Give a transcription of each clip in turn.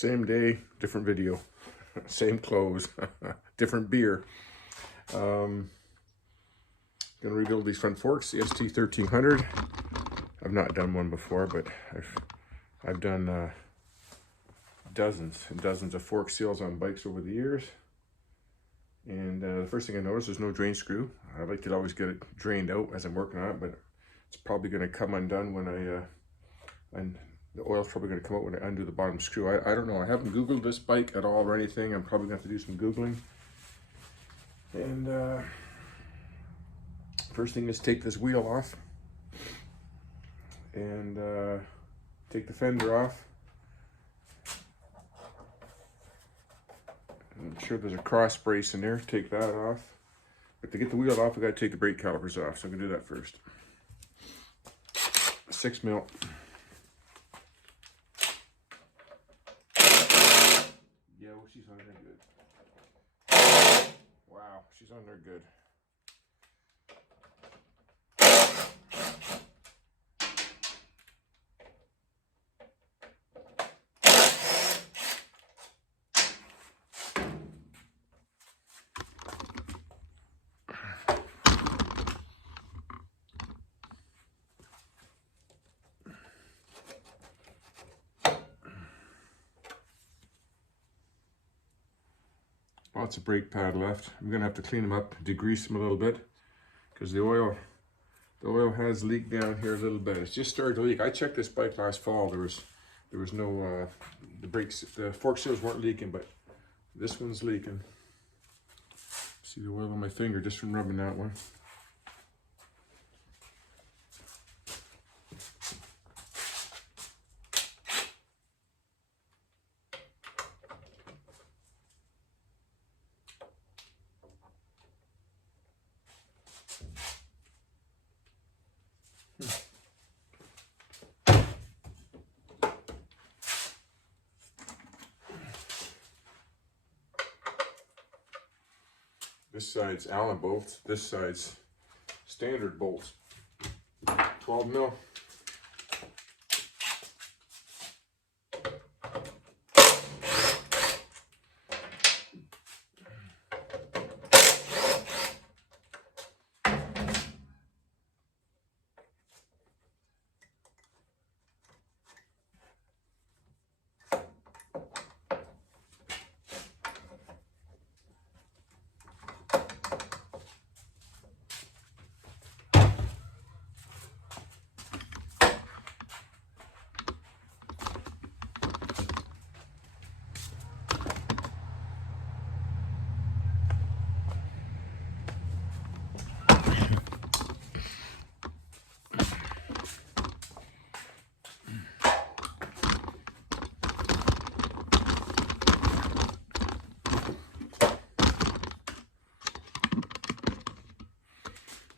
Same day, different video. Same clothes, different beer. Gonna rebuild these front forks, the ST1300. I've not done one before, but I've done dozens and dozens of fork seals on bikes over the years. And the first thing I noticed, there's no drain screw. I like to always get it drained out as I'm working on it, but it's probably going to come undone when and the oil's probably going to come out when I undo the bottom screw. I don't know. I haven't Googled this bike at all or anything. I'm probably going to have to do some Googling. And first thing is take this wheel off and take the fender off. I'm sure there's a cross brace in there. Take that off. But to get the wheel off, I got to take the brake calipers off. So I'm going to do that first. 6 mil. Yo, she's on there good. Wow, she's on there good. Lots of brake pad left. I'm gonna have to clean them up, degrease them a little bit, because the oil has leaked down here a little bit. It's just started to leak. I checked this bike last fall. There was no the fork seals weren't leaking, but this one's leaking. See the oil on my finger just from rubbing that one. This side's Allen bolts, this side's standard bolts. 12 mil.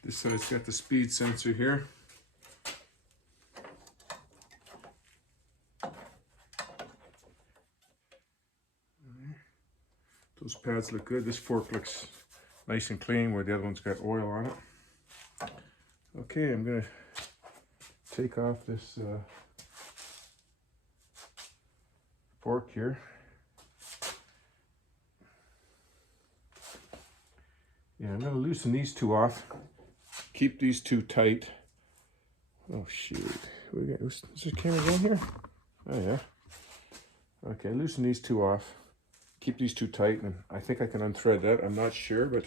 This side's got the speed sensor here. Those pads look good. This fork looks nice and clean where the other one's got oil on it. Okay, I'm gonna take off this fork here. Yeah, I'm gonna loosen these two off. Keep these two tight. Oh shoot, is this camera going here? Oh yeah. Okay, loosen these two off. Keep these two tight, and I think I can unthread that. I'm not sure, but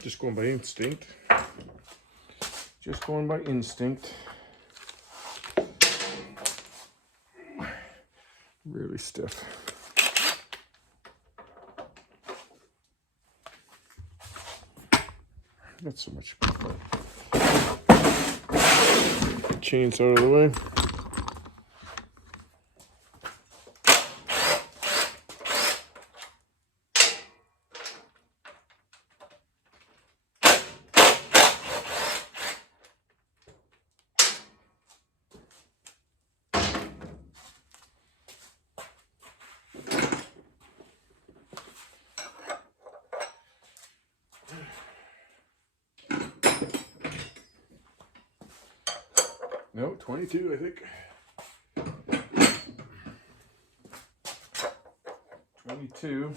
just going by instinct. Just going by instinct. Really stiff. Not so much. Chains out of the way. No, 22, I think. 22.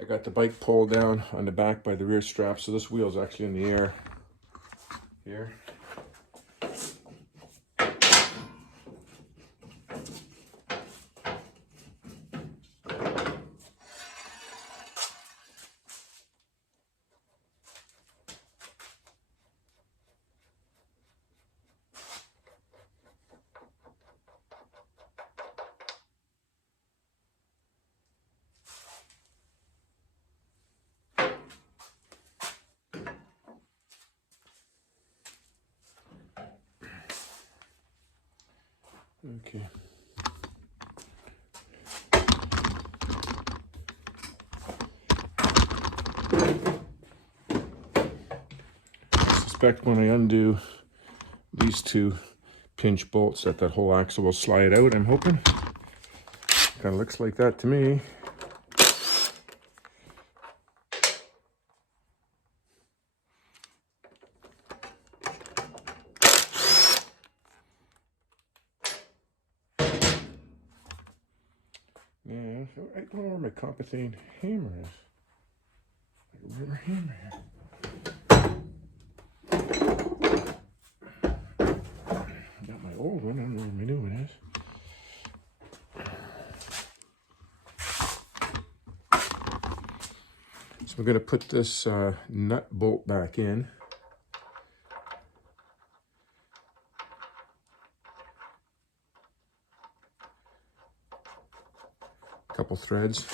I got the bike pulled down on the back by the rear strap, so this wheel is actually in the air here. Okay. I suspect when I undo these two pinch bolts that whole axle will slide out, I'm hoping. Kind of looks like that to me. Yeah, I don't know where my Compethane hammer is. Like a rubber hammer here. Got my old one, I don't know where my new one is. So we're going to put this nut bolt back in. Couple threads.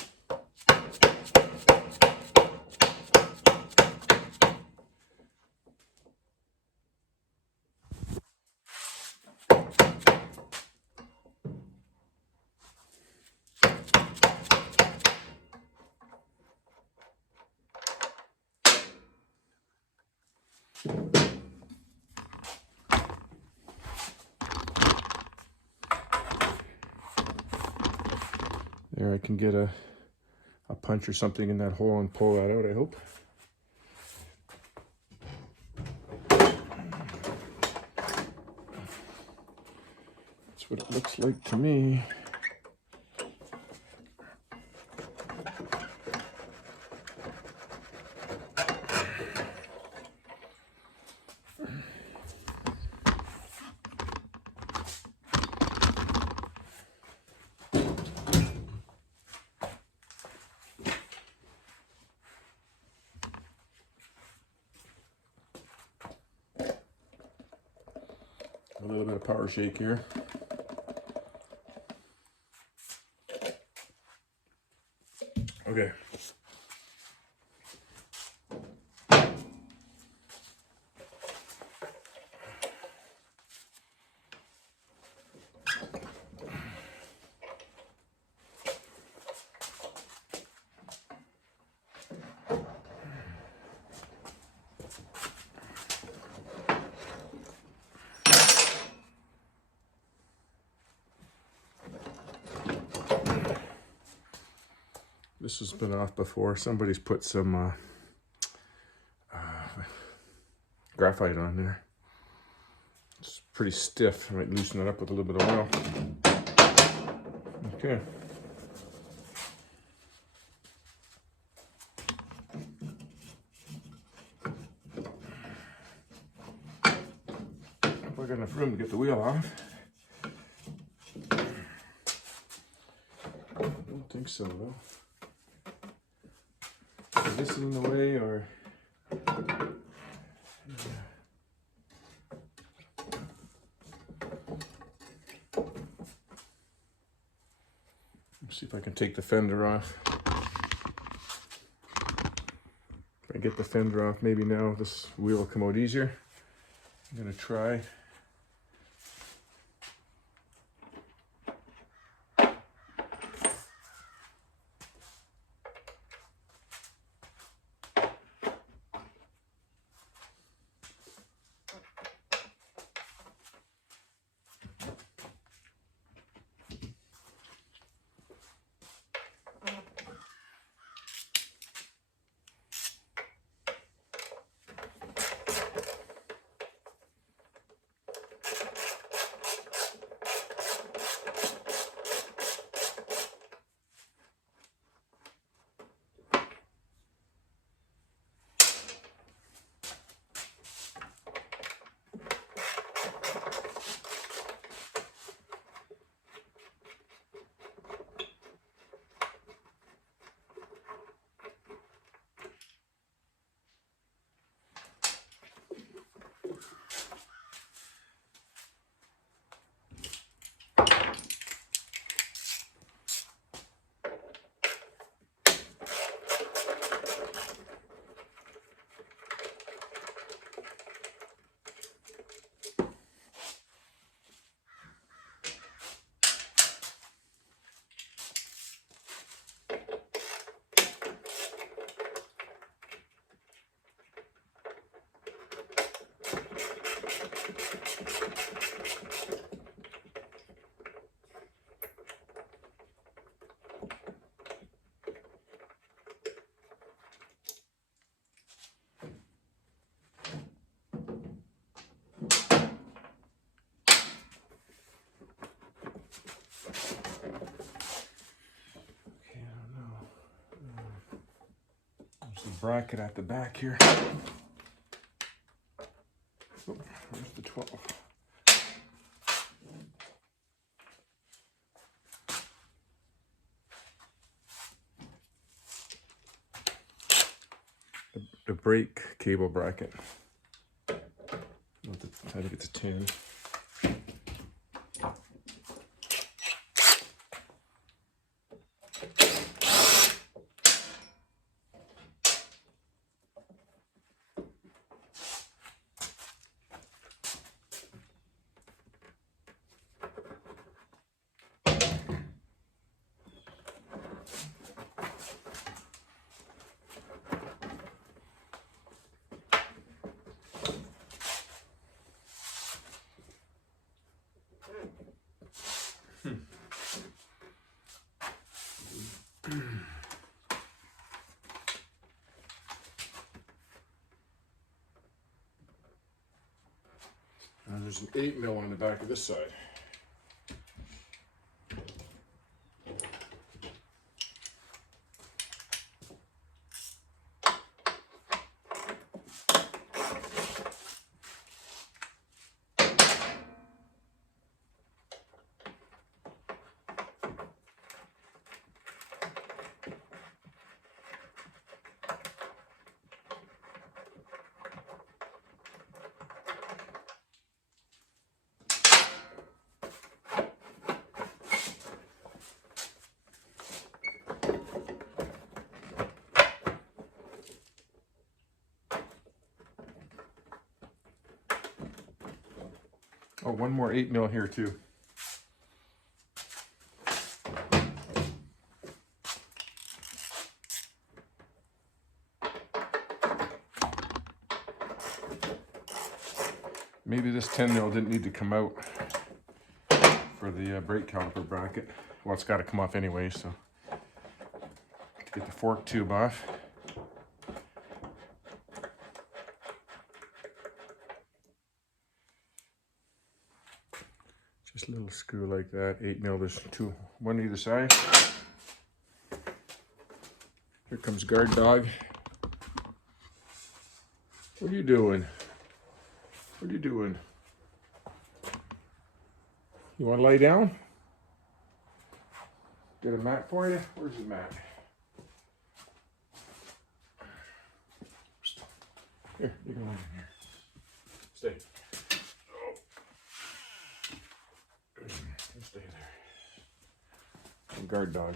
There, I can get a punch or something in that hole and pull that out, I hope. That's what it looks like to me. A little bit of power shake here. Okay. This has been off before. Somebody's put some graphite on there. It's pretty stiff. I might loosen it up with a little bit of oil. Okay. Hope I got enough room to get the wheel off. I don't think so, though. Is this in the way, or? Let's see if I can take the fender off. If I get the fender off, maybe now this wheel will come out easier. I'm gonna try. bracket at the back here. Oh, where's the 12? The brake cable bracket. I think it's a 10. And there's an 8mm on the back of this side. Oh, one more 8mm here too. Maybe this 10mm didn't need to come out for the brake caliper bracket. Well, it's got to come off anyway, so to get the fork tube off. Just a little screw like that, 8mm, there's two, one either side. Here comes guard dog. What are you doing? What are you doing? You want to lay down? Get a mat for you? Where's the mat? Here, you can lay in here. Stay. Stay there. Guard dog.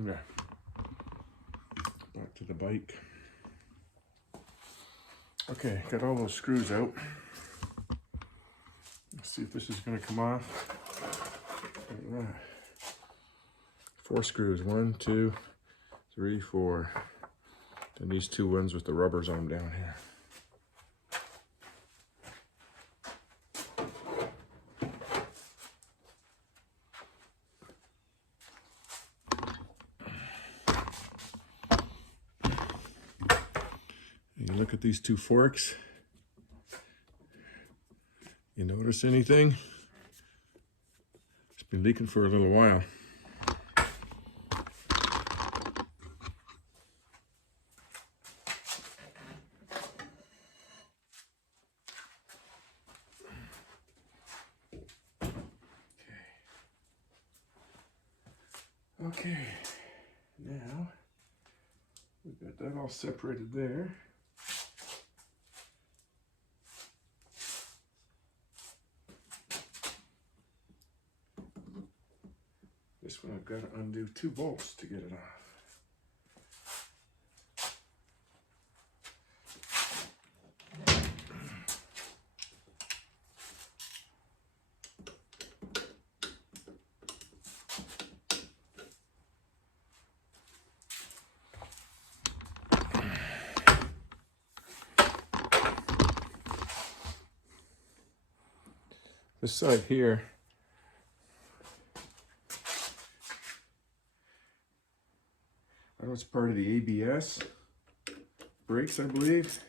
Okay. Back to the bike. Okay, got all those screws out. Let's see if this is going to come off. Like that. 4 screws. 1, 2, 3, 4. And these 2 ones with the rubbers on them down here. And you look at these 2 forks. You notice anything? It's been leaking for a little while. Okay, now we've got that all separated there. This one I've got to undo 2 bolts to get it off. This side here, I know it's part of the ABS brakes, I believe.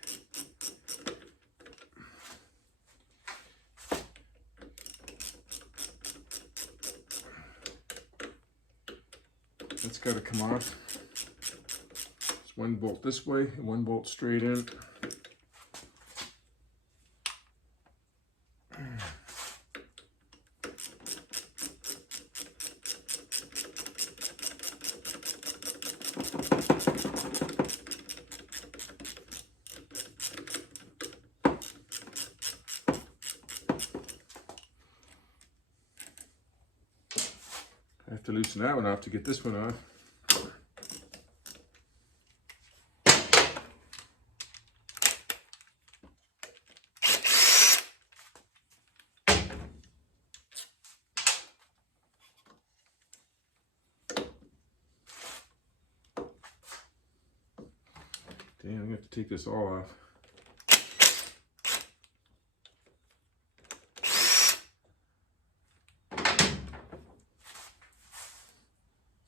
That's got to come off. It's one bolt this way and one bolt straight in. I have to loosen that one off to get this one off. Damn, I'm gonna have to take this all off.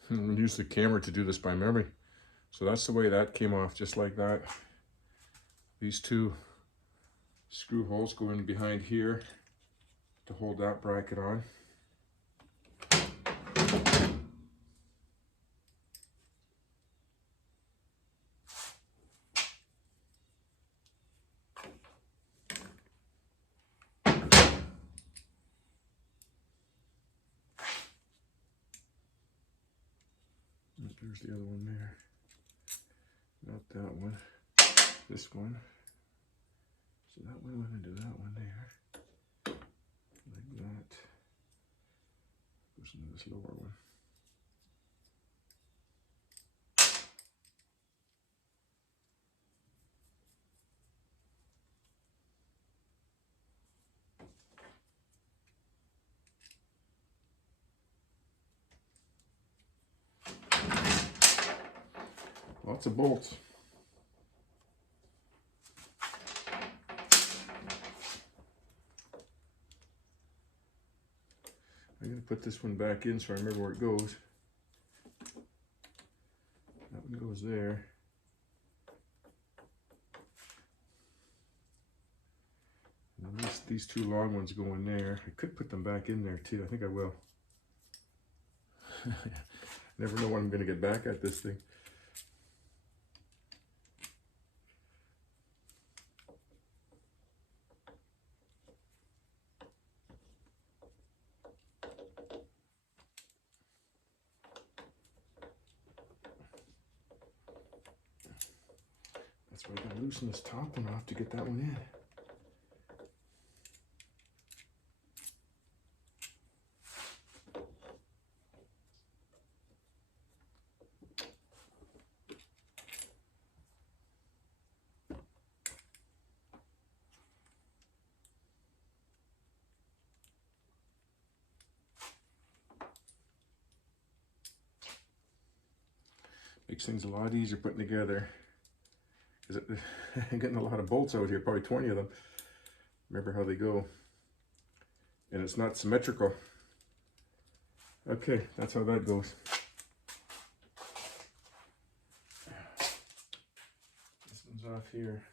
I'm going to use the camera to do this by memory. So that's the way that came off, just like that. These two screw holes go in behind here to hold that bracket on. There's the other one there. Not that one. This one. So that one went into that one there. Like that. Goes into this lower one. Lots of bolts. I'm going to put this one back in so I remember where it goes. That one goes there. And these two long ones go in there. I could put them back in there too. I think I will. Never know when I'm going to get back at this thing. That's why I gotta loosen this top one off to get that one in. Makes things a lot easier putting together. I'm getting a lot of bolts out here, probably 20 of them. Remember how they go. And it's not symmetrical. Okay, that's how that goes. This one's off here.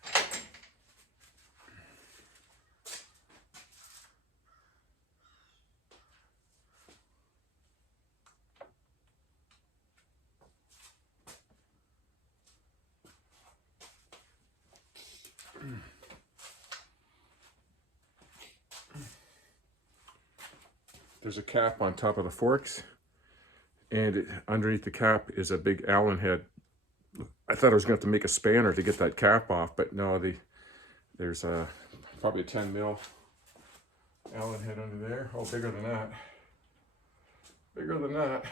There's a cap on top of the forks, and underneath the cap is a big Allen head. I thought I was going to have to make a spanner to get that cap off, but no, there's probably a 10 mil Allen head under there. Oh, bigger than that. Bigger than that.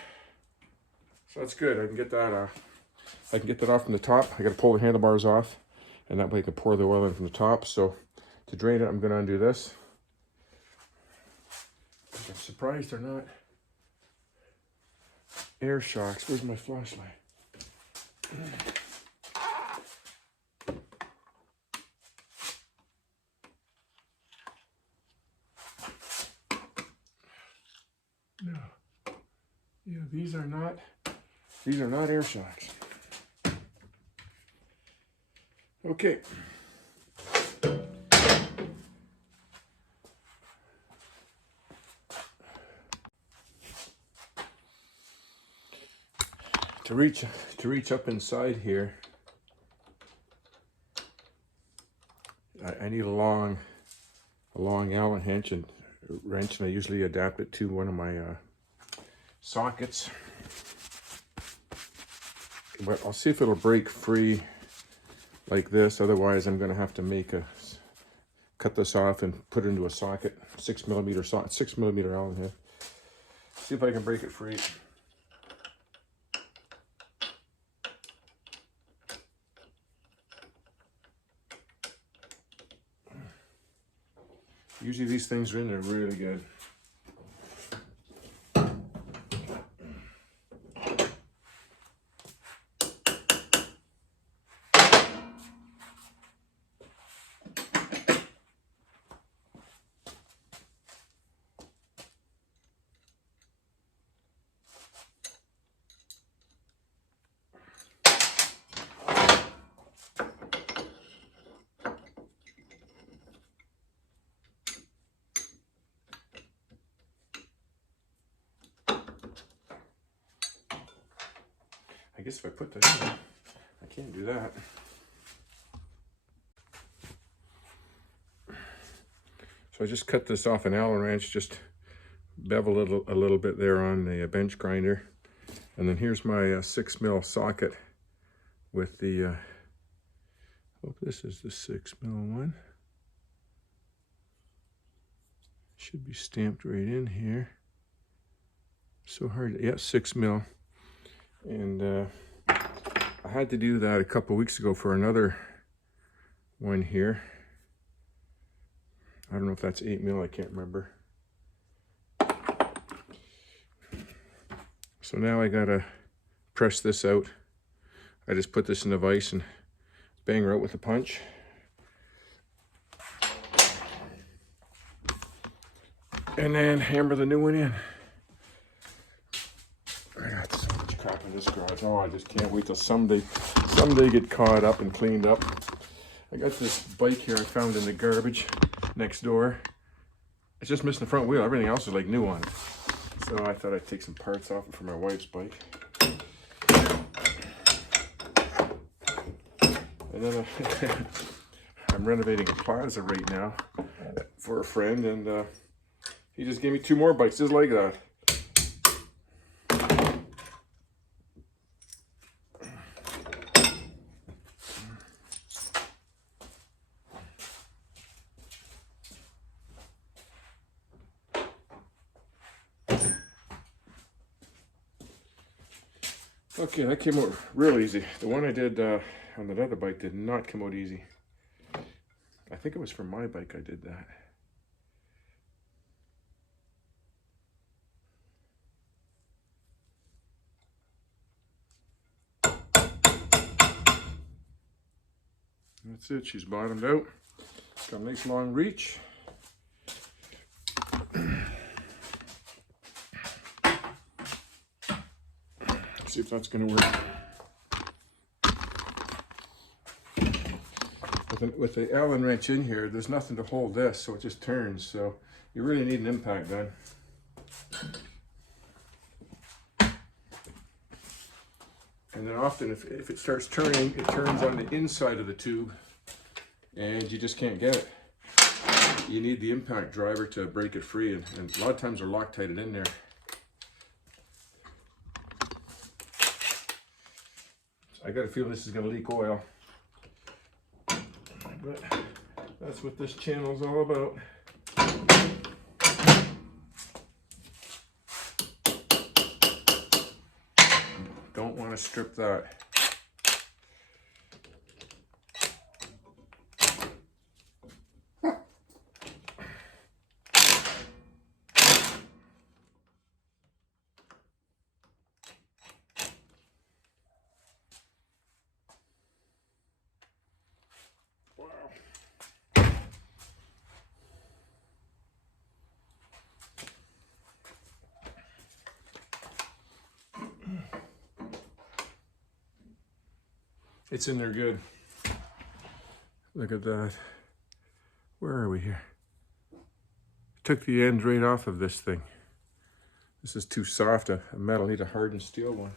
So that's good. I can get that I can get that off from the top. I got to pull the handlebars off, and that way I can pour the oil in from the top. So to drain it, I'm going to undo this. I'm surprised they're not air shocks. Where's my flashlight? No. Yeah, these are not air shocks. Okay. To reach up inside here, I need a long Allen wrench, and I usually adapt it to one of my sockets. But I'll see if it'll break free like this. Otherwise, I'm going to have to cut this off and put it into a socket, 6mm socket, 6mm Allen head. See if I can break it free. Usually these things are in there really good. I guess if I put that in, I can't do that. So I just cut this off an Allen wrench, just bevel it a little bit there on the bench grinder. And then here's my 6mm socket with the, hope this is the 6mm one. Should be stamped right in here. So hard, yeah, 6mm. And I had to do that a couple weeks ago for another one here. I don't know if that's 8mm, I can't remember. So now I gotta press this out. I just put this in a vise and bang her out with a punch. And then hammer the new one in. I got so much crap in this garage. Oh, I just can't wait till someday get caught up and cleaned up. I got this bike here I found in the garbage next door. It's just missing the front wheel. Everything else is like new on it. So I thought I'd take some parts off it for my wife's bike. And then I'm renovating a plaza right now for a friend, and he just gave me 2 more bikes just like that. Okay, that came out real easy. The one I did on that other bike did not come out easy. I think it was for my bike I did that. That's it, she's bottomed out. Got a nice long reach. See if that's going to work. With the Allen wrench in here, there's nothing to hold this, so it just turns. So you really need an impact gun. And then often if it starts turning, it turns on the inside of the tube and you just can't get it. You need the impact driver to break it free, and a lot of times they're Loctited in there. I got a feeling this is going to leak oil, but that's what this channel is all about. Don't want to strip that. It's in there good. Look at that. Where are we here? Took the end right off of this thing. This is too soft a metal. I need a hardened steel one.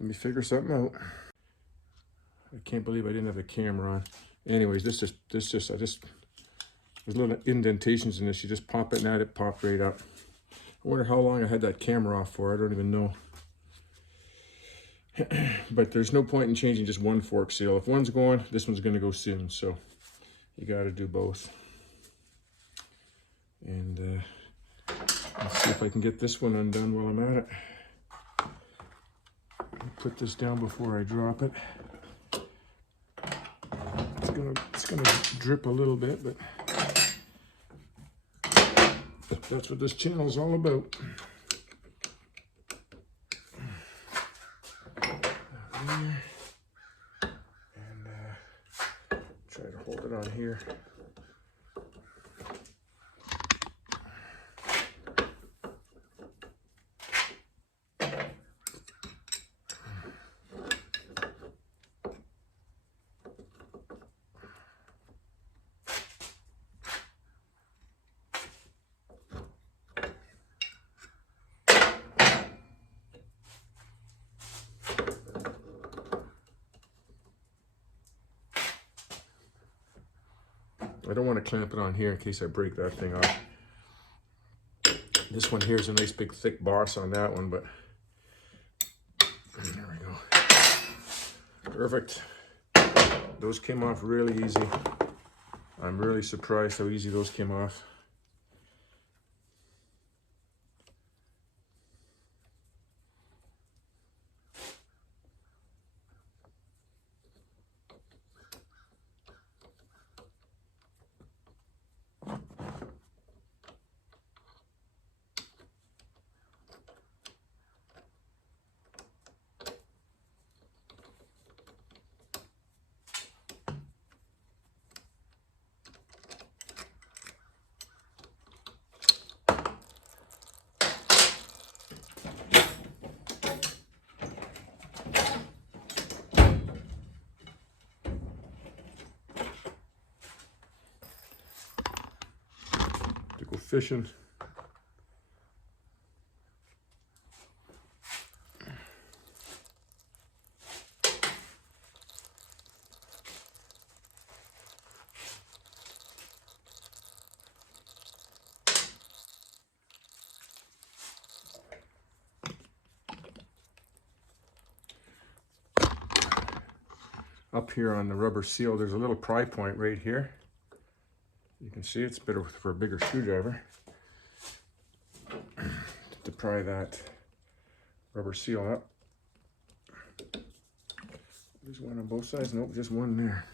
Let me figure something out. I can't believe I didn't have the camera on. Anyways, there's little indentations in this. You just pop it and it popped right up. I wonder how long I had that camera off for. I don't even know. But there's no point in changing just one fork seal. If one's going, this one's going to go soon. So you got to do both. And let's see if I can get this one undone while I'm at it. Put this down before I drop it. It's gonna drip a little bit, but that's what this channel is all about. There. And try to hold it on here. I don't want to clamp it on here in case I break that thing off. This one here is a nice big thick boss on that one, but there we go. Perfect. Those came off really easy. I'm really surprised how easy those came off. Go fishing. Up here on the rubber seal, there's a little pry point right here. You can see it's better for a bigger screwdriver to pry that rubber seal up. There's one on both sides. Nope, just one there.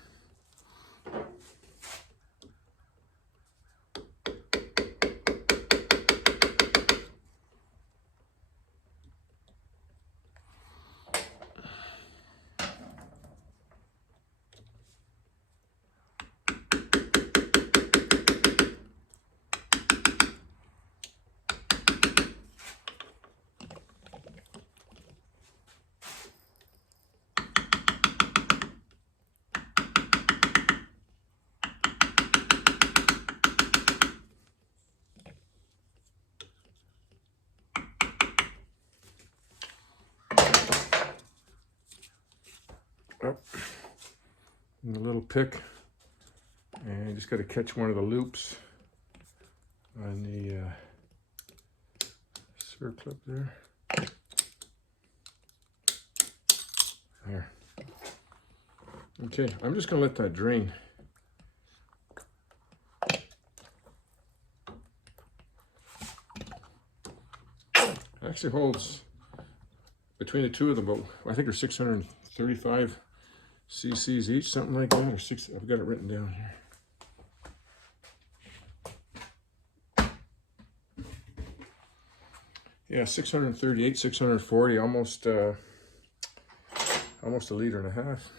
Up and a little pick, and you just got to catch one of the loops on the circlip there. There. Okay, I'm just going to let that drain. It actually holds between the two of them, but I think they're 635 cc's each, something like that, or six. I've got it written down here. Yeah, 638, 640, almost a liter and a half.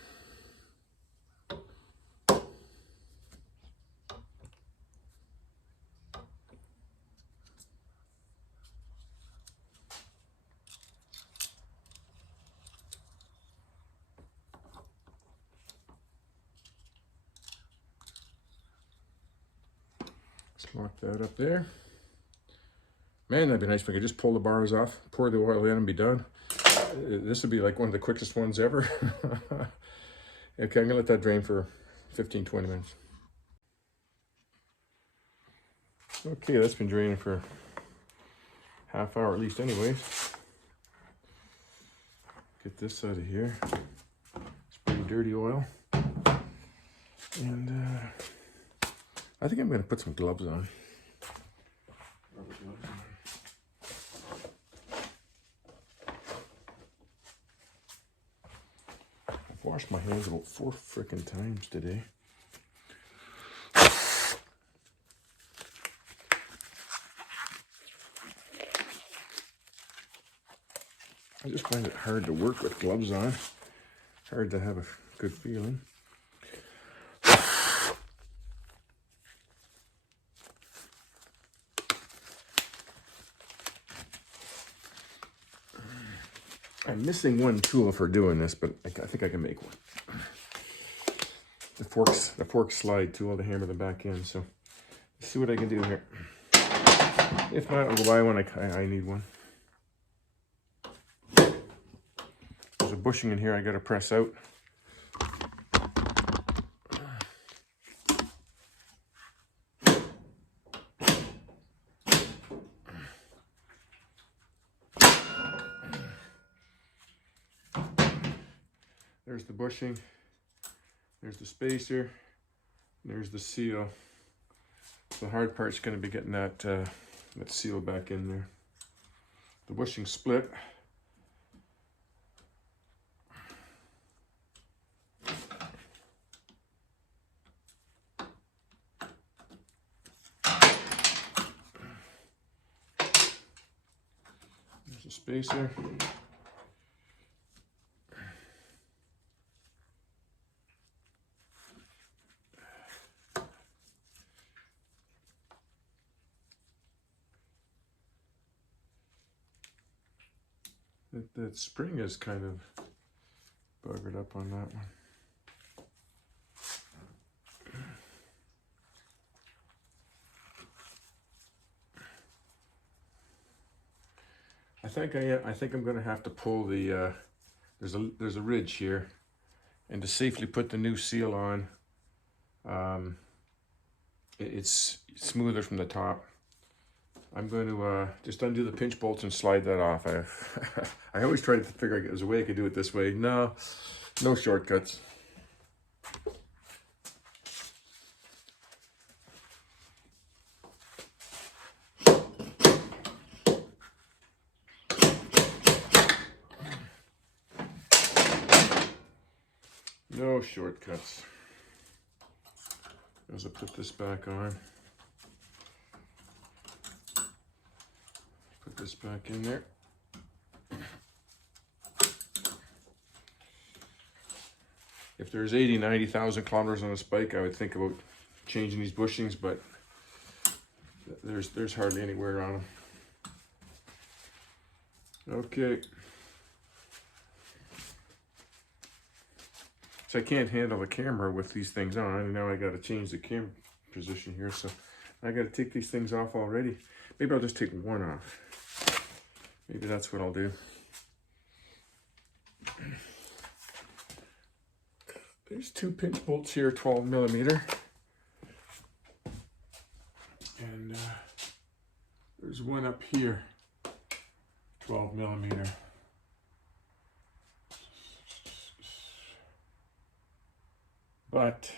Lock that up there. Man, that'd be nice if I could just pull the bars off, pour the oil in and be done. This would be like one of the quickest ones ever. Okay, I'm gonna let that drain for 15-20 minutes. Okay, that's been draining for half hour at least anyways. Get this out of here. It's pretty dirty oil. And I think I'm gonna put some gloves on. Rubber gloves on. I've washed my hands about 4 frickin' times today. I just find it hard to work with gloves on. Hard to have a good feeling. I'm missing one tool for doing this, but I think I can make one. The forks slide tool to hammer them back in. So let's see what I can do here. If not, I'll go buy one. I need one. There's a bushing in here I gotta press out. There's the bushing, there's the spacer, there's the seal. The hard part's going to be getting that seal back in there. The bushing split. There's the spacer. That spring is kind of buggered up on that one. I think I'm going to have to pull the there's a ridge here, and to safely put the new seal on, it's smoother from the top. I'm going to just undo the pinch bolts and slide that off. I always try to figure out there's a way I could do it this way. No shortcuts. No shortcuts. As I put this back on. Put this back in there. If there's 90,000 kilometers on this bike, I would think about changing these bushings, but there's hardly any wear on them. Okay. So I can't handle the camera with these things on, and now I got to change the camera position here, so I got to take these things off already. Maybe I'll just take one off. Maybe that's what I'll do. There's 2 pinch bolts here, 12 millimeter. And there's one up here, 12 millimeter. But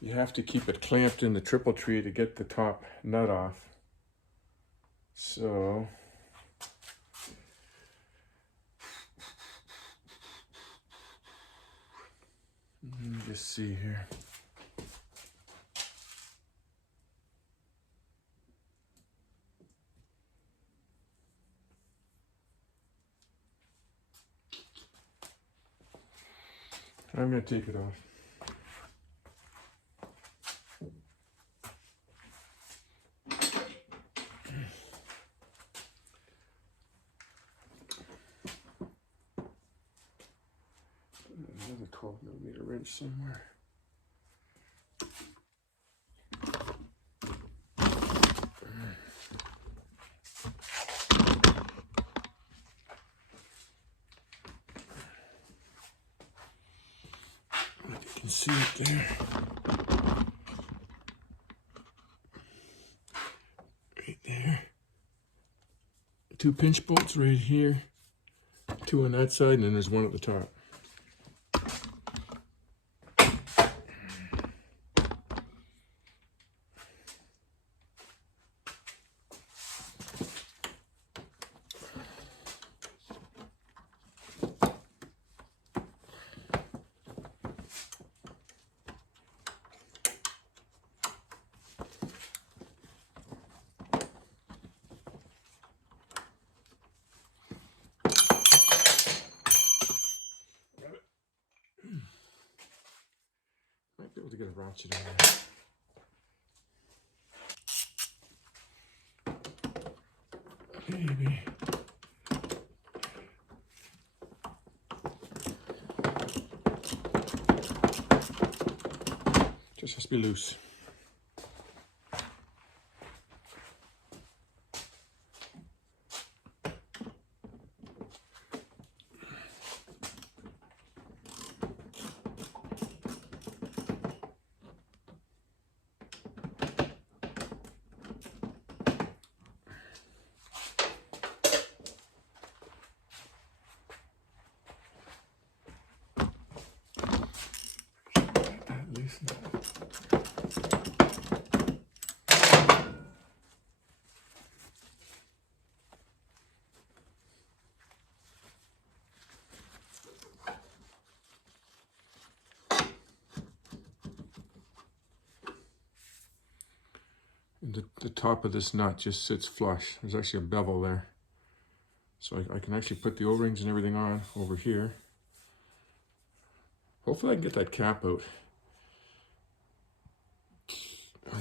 you have to keep it clamped in the triple tree to get the top nut off. So let me just see here. I'm going to take it off. Another 12 millimeter wrench somewhere. see it there. Right there. 2 pinch bolts right here. 2 on that side, and then there's 1 at the top. Might be able to get a ratchet in there. Maybe. Just has to be loose. And the top of this nut just sits flush. There's actually a bevel there. So I can actually put the O-rings and everything on over here. Hopefully I can get that cap out. I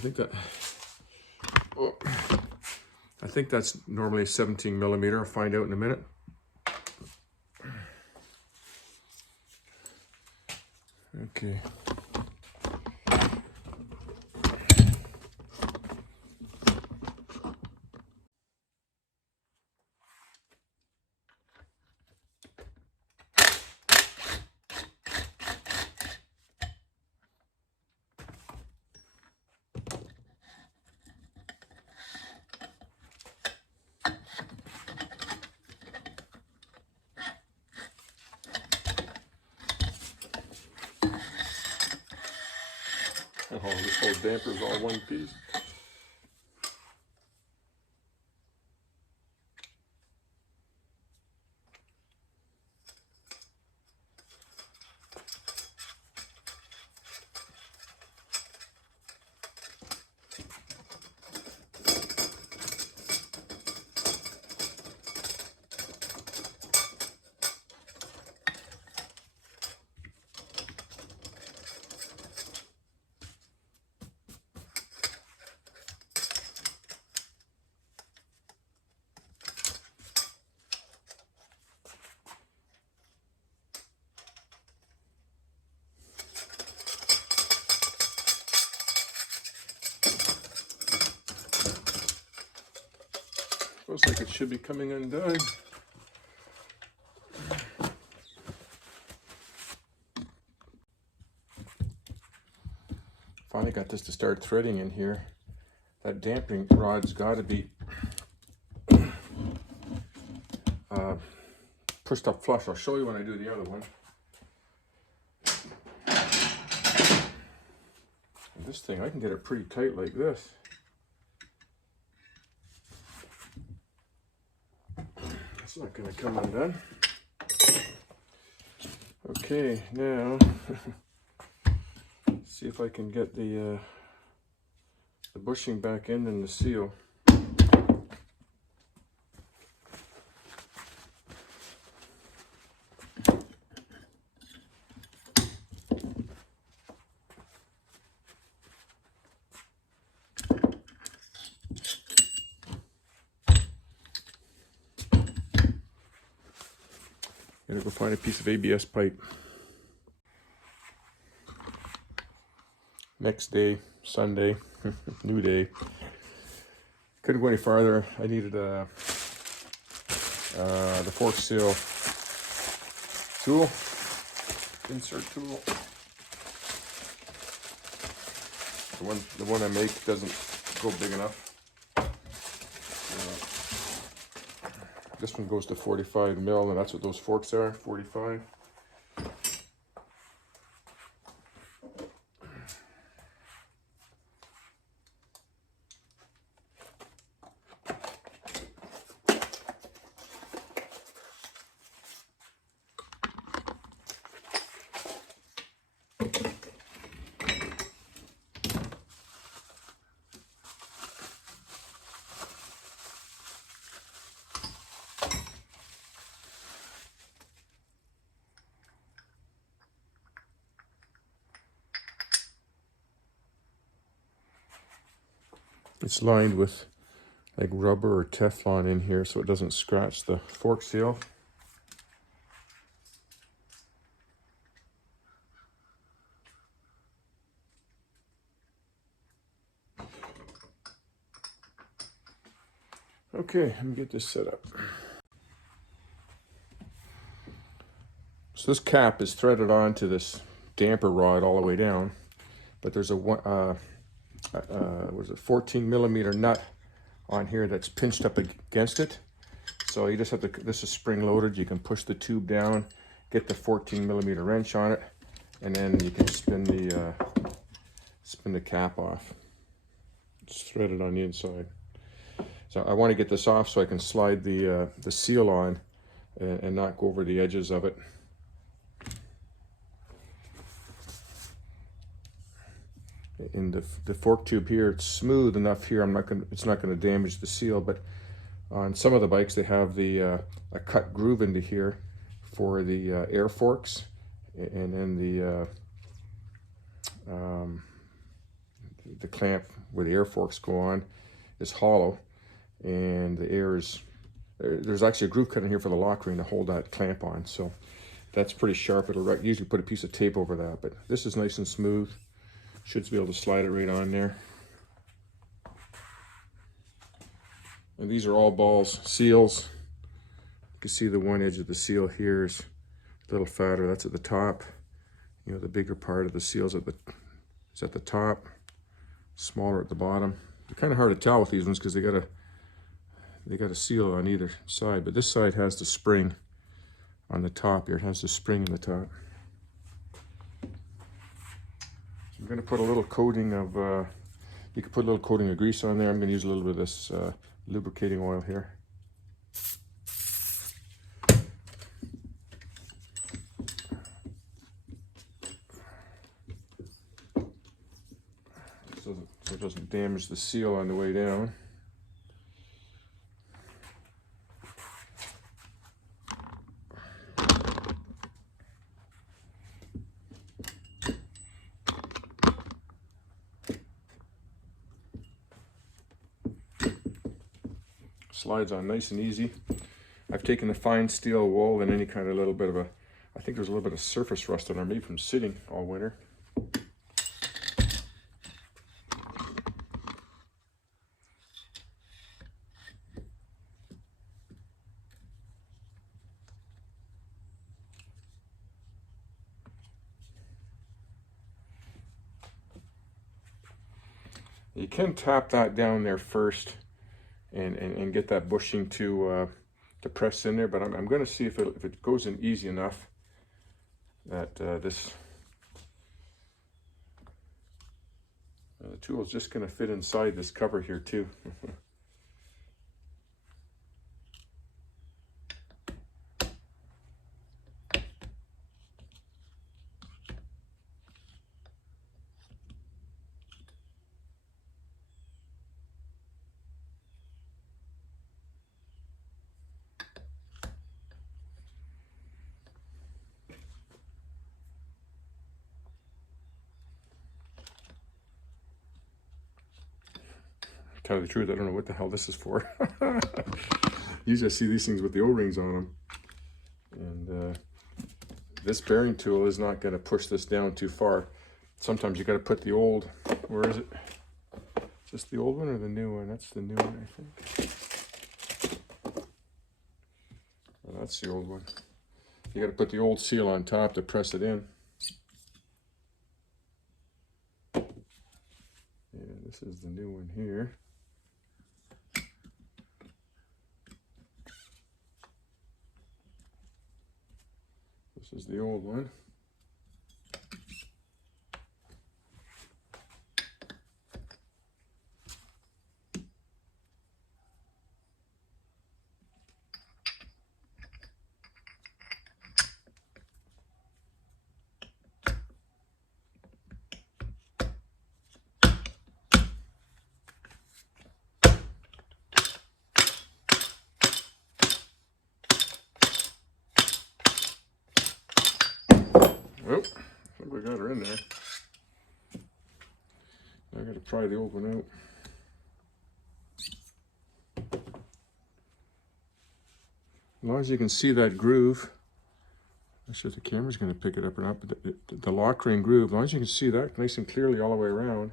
think that's normally 17 millimeter. I'll find out in a minute. Okay. Oh, this whole damper is all one piece. Looks like it should be coming undone. Finally got this to start threading in here. That damping rod's got to be pushed up flush. I'll show you when I do the other one. And this thing, I can get it pretty tight like this. It's not going to come undone. Okay, now see if I can get the bushing back in and the seal. Gotta go find a piece of ABS pipe. Next day, Sunday, new day. Couldn't go any farther. I needed the fork seal tool, insert tool. The one I make doesn't go big enough. This one goes to 45 mil, and that's what those forks are, 45. It's lined with like rubber or Teflon in here so it doesn't scratch the fork seal. Okay, let me get this set up. So this cap is threaded onto this damper rod all the way down, but there's a 14 millimeter nut on here that's pinched up against it. So you just have to, this is spring loaded, you can push the tube down, get the 14 millimeter wrench on it, and then you can spin the cap off. It's threaded on the inside. So I want to get this off so I can slide the seal on and not go over the edges of it. In the fork tube here, it's smooth enough here. It's not going to damage the seal, but on some of the bikes they have a cut groove into here for the air forks, and then the clamp where the air forks go on is hollow, and the air is, there's actually a groove cut in here for the lock ring to hold that clamp on. So that's pretty sharp. It'll usually put a piece of tape over that, but this is nice and smooth. Should be able to slide it right on there. And these are all balls seals. You can see the one edge of the seal here is a little fatter. That's at the top. You know, the bigger part of the seals is at the top, smaller at the bottom. They're kind of hard to tell with these ones because they got a seal on either side. But this side has the spring on the top here. It has the spring in the top. I'm going to put a little coating of, you can put a little coating of grease on there. I'm going to use a little bit of this lubricating oil here. So it doesn't damage the seal on the way down. Slides on nice and easy. I've taken the fine steel wool and any kind of little bit of I think there's a little bit of surface rust on there, maybe from sitting all winter. You can tap that down there first and get that bushing to press in there, but I'm going to see if it goes in easy enough that the tool is just going to fit inside this cover here too. Tell you the truth, I don't know what the hell this is for. Usually I see these things with the O-rings on them. And this bearing tool is not going to push this down too far. Sometimes you got to put the old, where is it? Is this the old one or the new one? That's the new one, I think. Well, that's the old one. You got to put the old seal on top to press it in. This is the new one here. This is the old one. Oh, I think we got her in there. I got to pry the old one out. As long as you can see that groove, I'm not sure if the camera's going to pick it up or not, but the lock ring groove, as long as you can see that nice and clearly all the way around,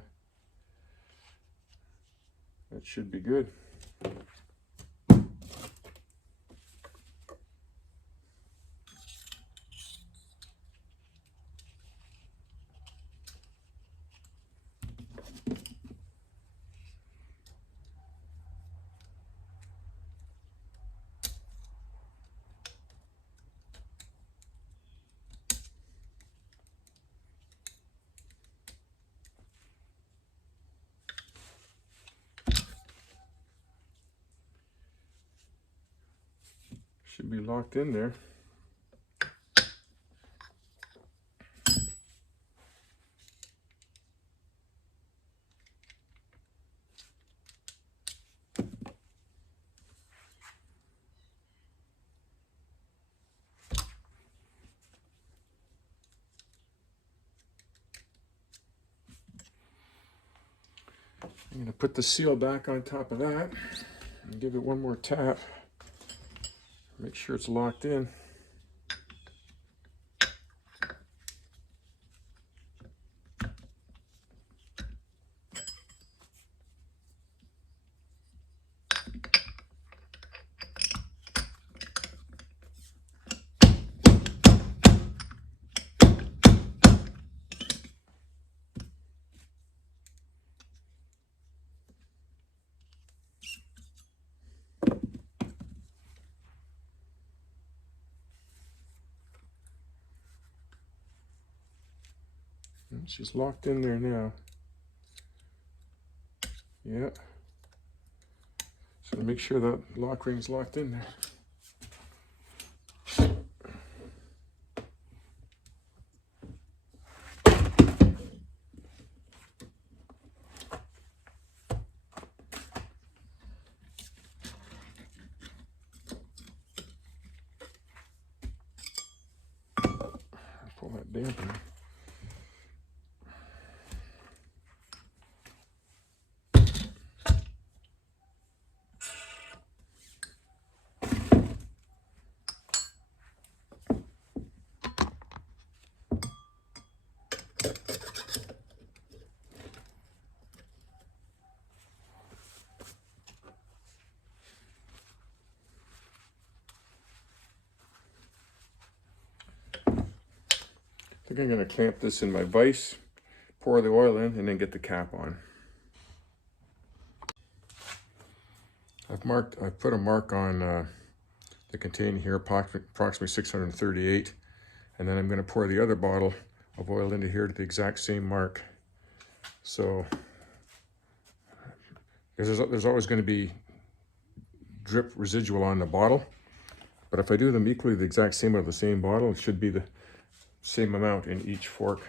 that should be good. Should be locked in there. I'm going to put the seal back on top of that and give it one more tap. Make sure it's locked in. She's locked in there now. Yeah. So make sure that lock ring's locked in there. Pull that dampener. I think I'm going to clamp this in my vise, pour the oil in, and then get the cap on. I've put a mark on the container here, approximately 638, and then I'm going to pour the other bottle of oil into here to the exact same mark. So there's always going to be drip residual on the bottle, but if I do them equally the exact same out of the same bottle, it should be the same amount in each fork.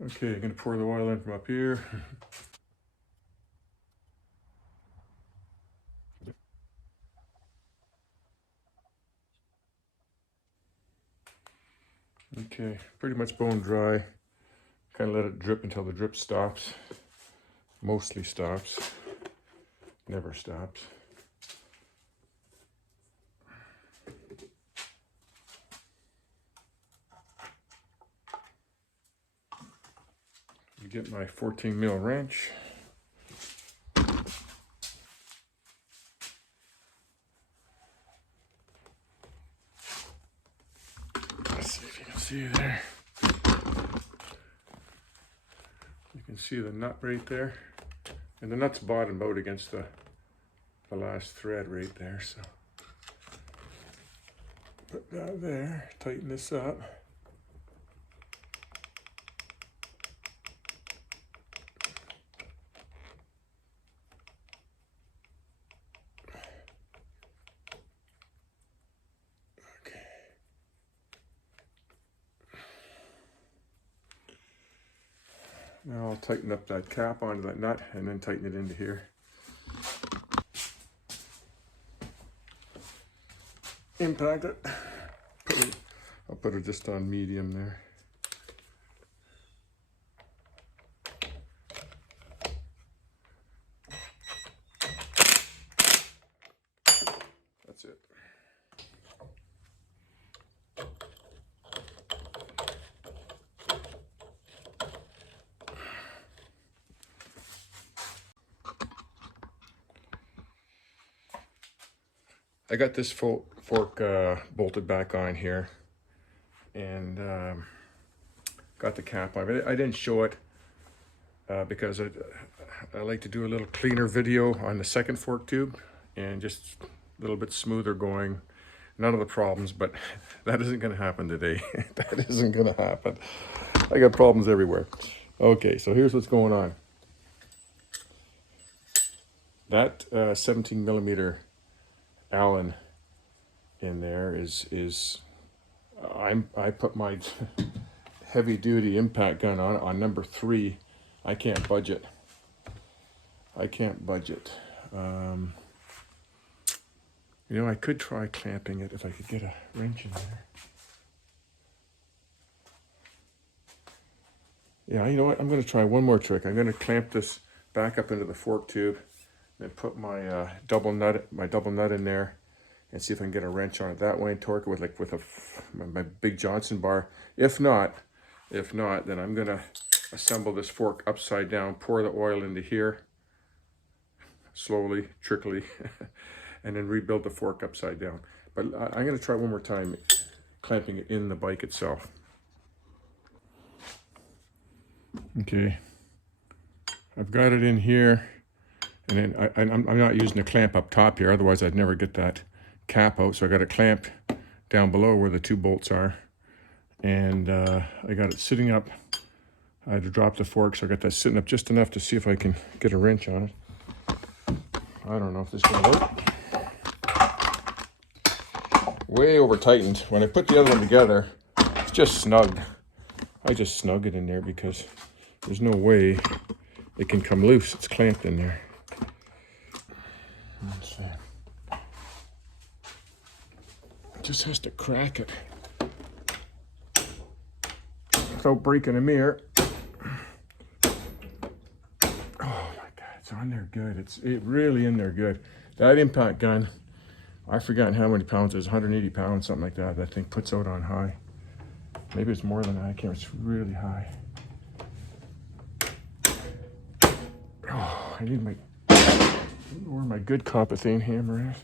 Okay, I'm going to pour the oil in from up here. Okay, pretty much bone dry. Kind of let it drip until the drip stops. Mostly stops. Never stops. I get my 14 mil wrench. Let's see if you can see there. You can can see the nut right there. And the nut's bottomed out against the last thread right there, so put that there, tighten this up. Okay. Now I'll tighten up that cap onto that nut and then tighten it into here. Impact it. I'll put it just on medium there. That's it. I got this fork bolted back on here, and got the cap on. I didn't show it because I like to do a little cleaner video on the second fork tube and just a little bit smoother going. None of the problems, but that isn't going to happen today. That isn't going to happen. I got problems everywhere. Okay, so here's what's going on. That 17 millimeter Allen in there is I put my heavy duty impact gun on number 3. I can't budget. I can't budget. You know, I could try clamping it if I could get a wrench in there. Yeah, you know what? I'm going to try one more trick. I'm going to clamp this back up into the fork tube and put my double nut in there and see if I can get a wrench on it that way and torque it with my big Johnson bar. If not, then I'm going to assemble this fork upside down, pour the oil into here, slowly, trickly, and then rebuild the fork upside down. But I'm going to try one more time clamping it in the bike itself. Okay, I've got it in here, and then I'm not using a clamp up top here, otherwise I'd never get that cap out. So I got it clamped down below where the 2 bolts are, and I got it sitting up. I had to drop the fork, so I got that sitting up just enough to see if I can get a wrench on it. I don't know if this is gonna work. Way over tightened. When I put the other one together, it's just snug. I just snug it in there because there's no way it can come loose. It's clamped in there. Let's see. It just has to crack it without breaking a mirror. Oh my God, it's on there good. It's really in there good. That impact gun, I've forgotten how many pounds it is, 180 pounds, something like that. That thing puts out on high. Maybe it's more than that, I can't, it's really high. Oh, I need where my good Compethane hammer is.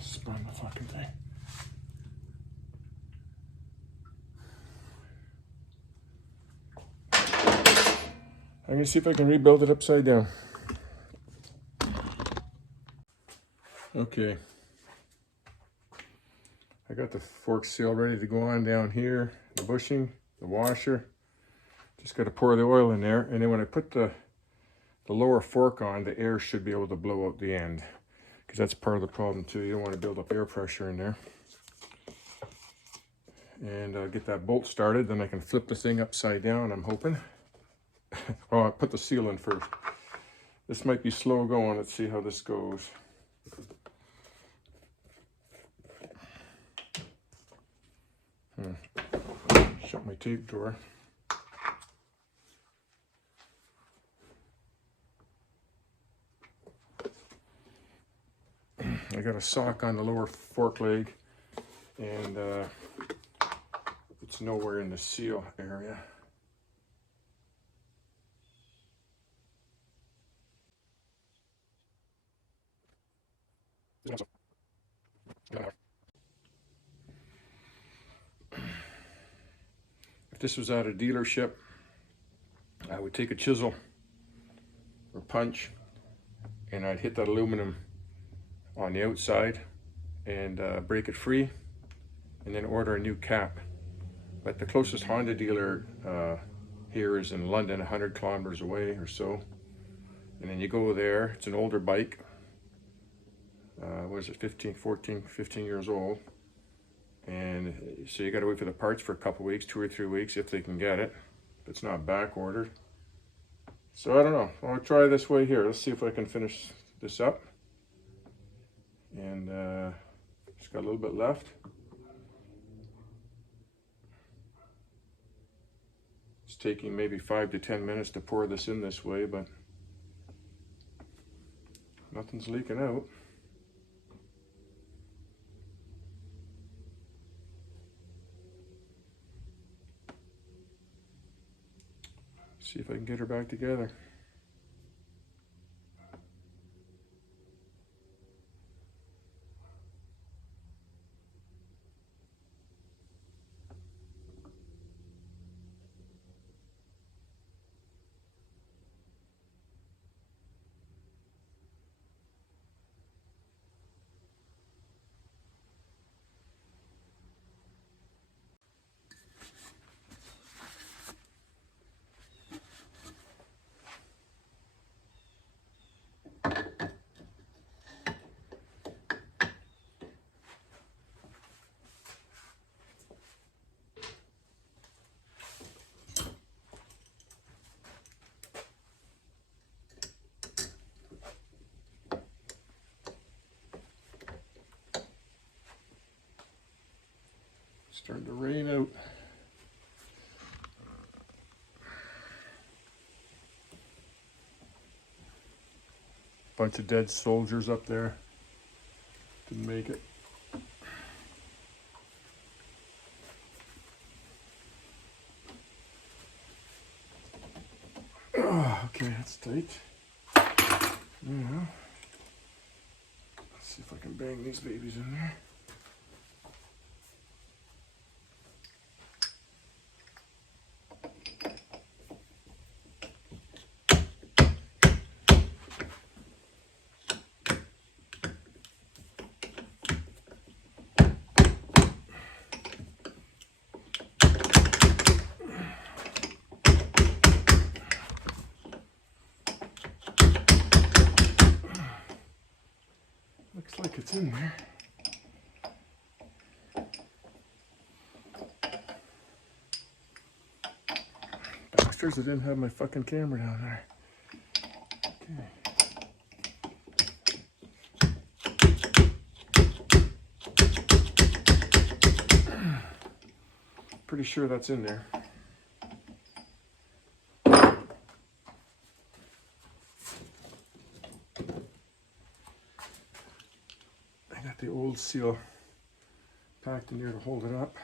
Spun the fucking thing. I'm gonna see if I can rebuild it upside down. Okay. I got the fork seal ready to go on down here, the bushing, the washer. Just got to pour the oil in there, and then when I put the lower fork on, the air should be able to blow out the end, because that's part of the problem too. You don't want to build up air pressure in there. And get that bolt started, then I can flip the thing upside down, I'm hoping. Oh, I'll put the seal in first. This might be slow going. Let's see how this goes. Shut my tape drawer. I got a sock on the lower fork leg, and it's nowhere in the seal area. If this was at a dealership, I would take a chisel or punch, and I'd hit that aluminum on the outside and break it free, and then order a new cap. But the closest Honda dealer here is in London, 100 kilometers away or so. And then you go there, it's an older bike. What is it, 15 years old. And so you gotta wait for the parts for a couple weeks, 2 or 3 weeks, if they can get it. If it's not back ordered. So I don't know, I'll try this way here. Let's see if I can finish this up. And just got a little bit left. It's taking maybe 5 to 10 minutes to pour this in this way, but nothing's leaking out. See if I can get her back together. Starting to rain out. Bunch of dead soldiers up there. Didn't make it. Oh, okay, that's tight. Yeah. Let's see if I can bang these babies in there. Looks like it's in there. Bastards, I didn't have my fucking camera down there. Okay. Pretty sure that's in there. The old seal packed in there to hold it up.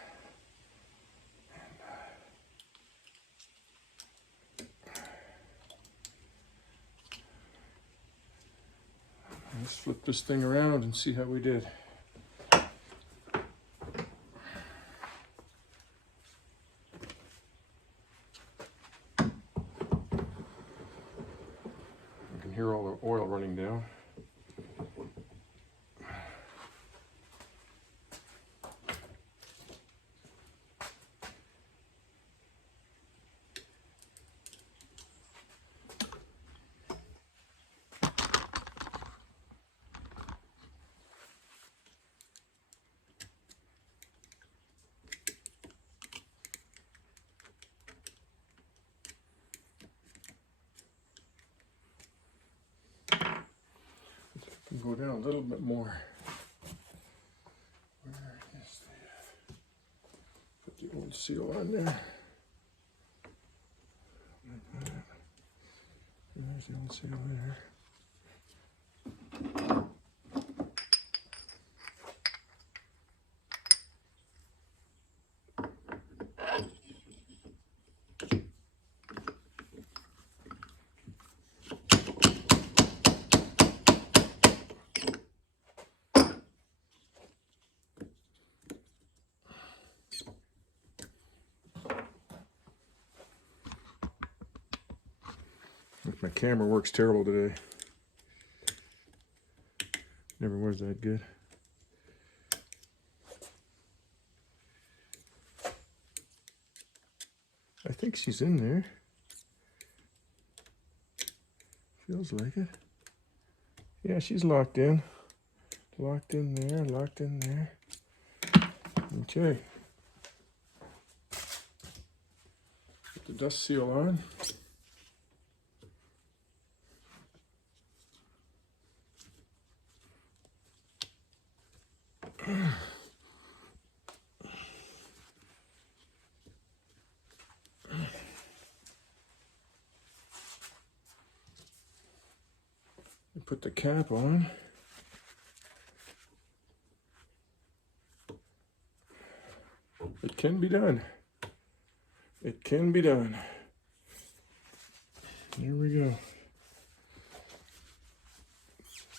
Let's flip this thing around and see how we did. You can hear all the oil running down. Go down a little bit more. Where is the, put the old seal on there. Like that. There's the old seal there. camera works terrible today. Never was that good. I think she's in there. Feels like it. Yeah, she's locked in. Locked in there, locked in there. Okay. Put the dust seal on. Put the cap on. It can be done. It can be done. There we go.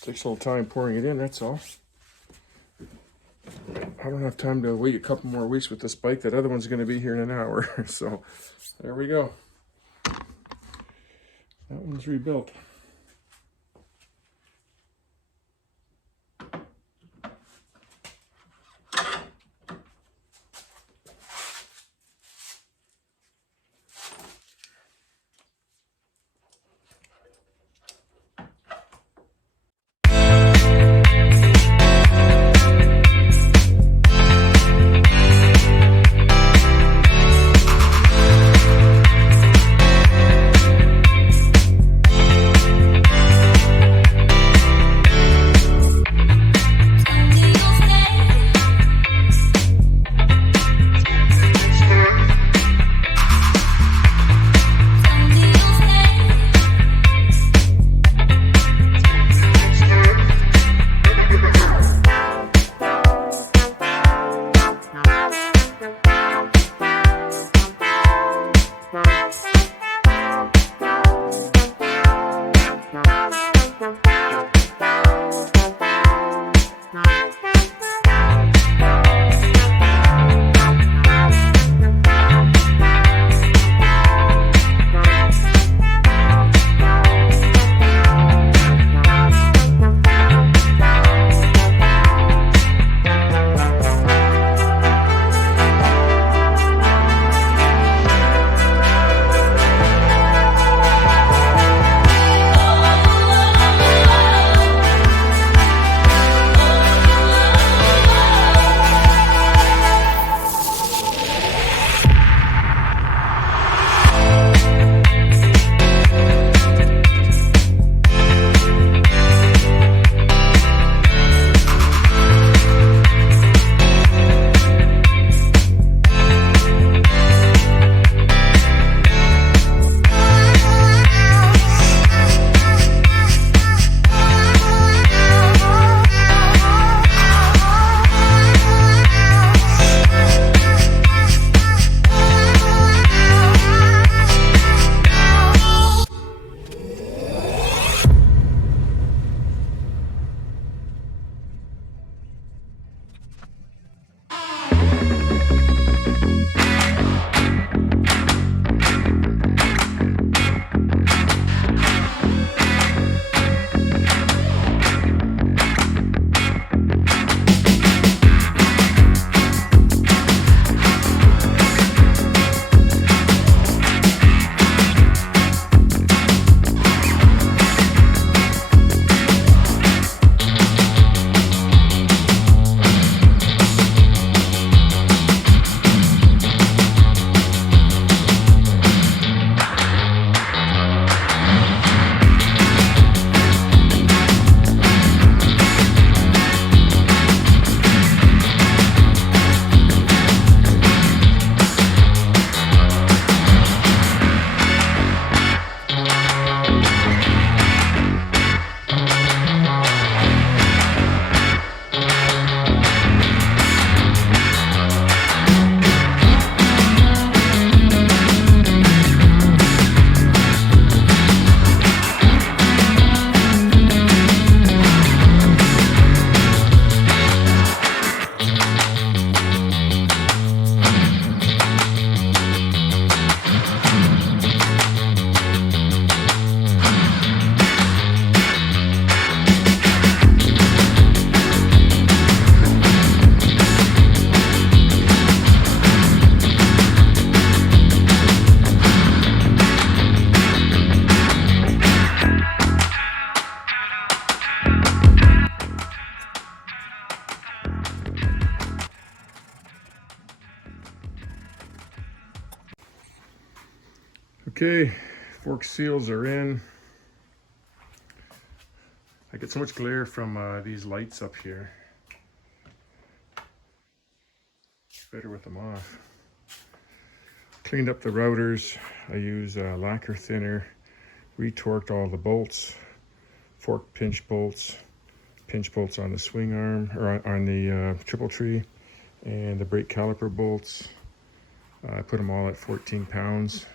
Takes a little time pouring it in, that's all. I don't have time to wait a couple more weeks with this bike. That other one's going to be here in an hour. So there we go. That one's rebuilt. Okay, fork seals are in. I get so much glare from these lights up here. Better with them off. Cleaned up the routers. I use lacquer thinner. Retorqued all the bolts. Fork pinch bolts on the swing arm, or on the triple tree, and the brake caliper bolts. I put them all at 14 pounds.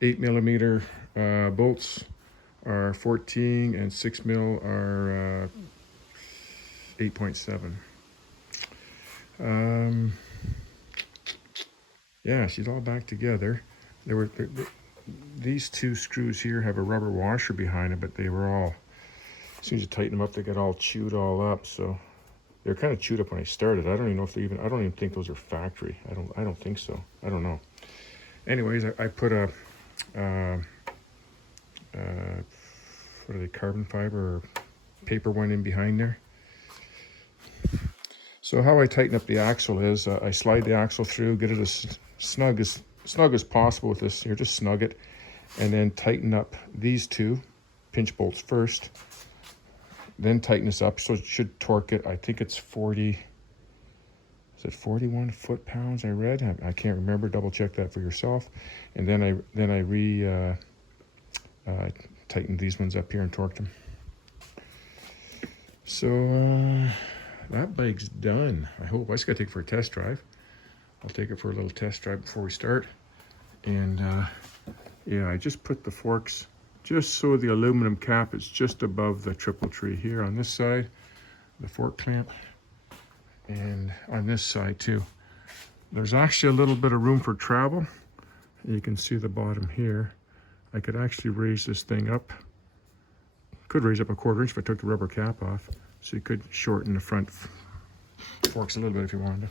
8mm bolts are 14, and 6mm are 8.7. Yeah, she's all back together. These two screws here have a rubber washer behind it, but they were all, as soon as you tighten them up, they get all chewed all up. So they're kind of chewed up when I started. I don't even know if they I don't even think those are factory. I don't think so. I don't know. Anyways, I put a what are they, carbon fiber or paper one in behind there. So how I tighten up the axle is I slide the axle through, get it as snug as possible with this here, just snug it, and then tighten up these two pinch bolts first, then tighten this up, so it should torque it. I think it's 40, is it 41 foot-pounds I read? I can't remember, double check that for yourself. And then I tightened these ones up here and torqued them. So that bike's done. I hope. I just gotta take it for a test drive. I'll take it for a little test drive before we start. And yeah, I just put the forks just so the aluminum cap is just above the triple tree here on this side, the fork clamp, and on this side too. There's actually a little bit of room for travel. You can see the bottom here. I could actually raise this thing up. Could raise up a 1/4 inch if I took the rubber cap off. So you could shorten the front forks a little bit if you wanted to.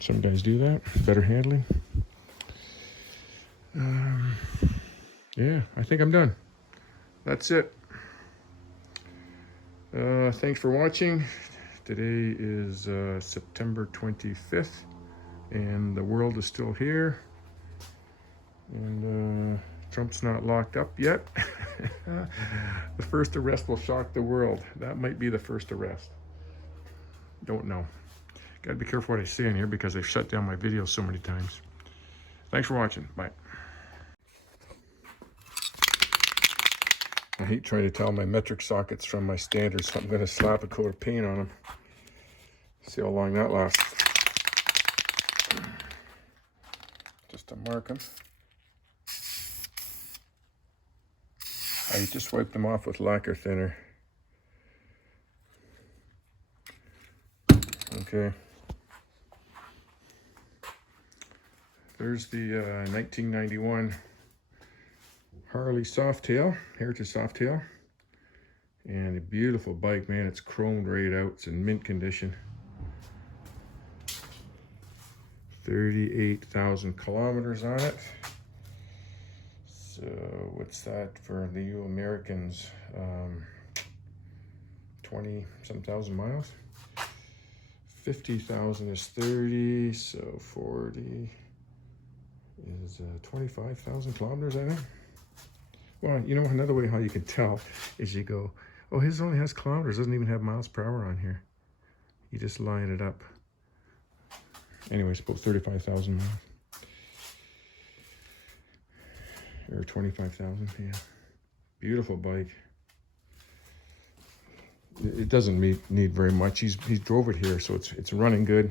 Some guys do that, better handling. Yeah, I think I'm done. That's it. Thanks for watching. Today is September 25th, and the world is still here. And Trump's not locked up yet. The first arrest will shock the world. That might be the first arrest. Don't know. Gotta be careful what I say in here because they've shut down my videos so many times. Thanks for watching. Bye. I hate trying to tell my metric sockets from my standards, so I'm going to slap a coat of paint on them. See how long that lasts. Just to mark them. I just wiped them off with lacquer thinner. Okay. There's the 1991 Harley Softail, Heritage Softail. And a beautiful bike, man. It's chromed right out. It's in mint condition. 38,000 kilometers on it. So what's that for the you Americans? 20-some thousand miles. 50,000 is 30, so 40 is 25,000 kilometers, I think. Well, you know, another way how you can tell is you go, oh, his only has kilometers, doesn't even have miles per hour on here. You just line it up. Anyway, suppose 35,000 miles. Or 25,000, yeah. Beautiful bike. It doesn't need very much. He drove it here, so it's running good.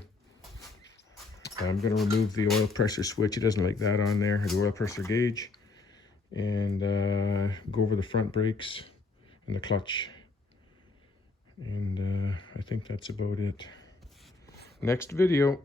I'm going to remove the oil pressure switch. He doesn't like that on there, the oil pressure gauge. And go over the front brakes and the clutch. And I think that's about it. Next video.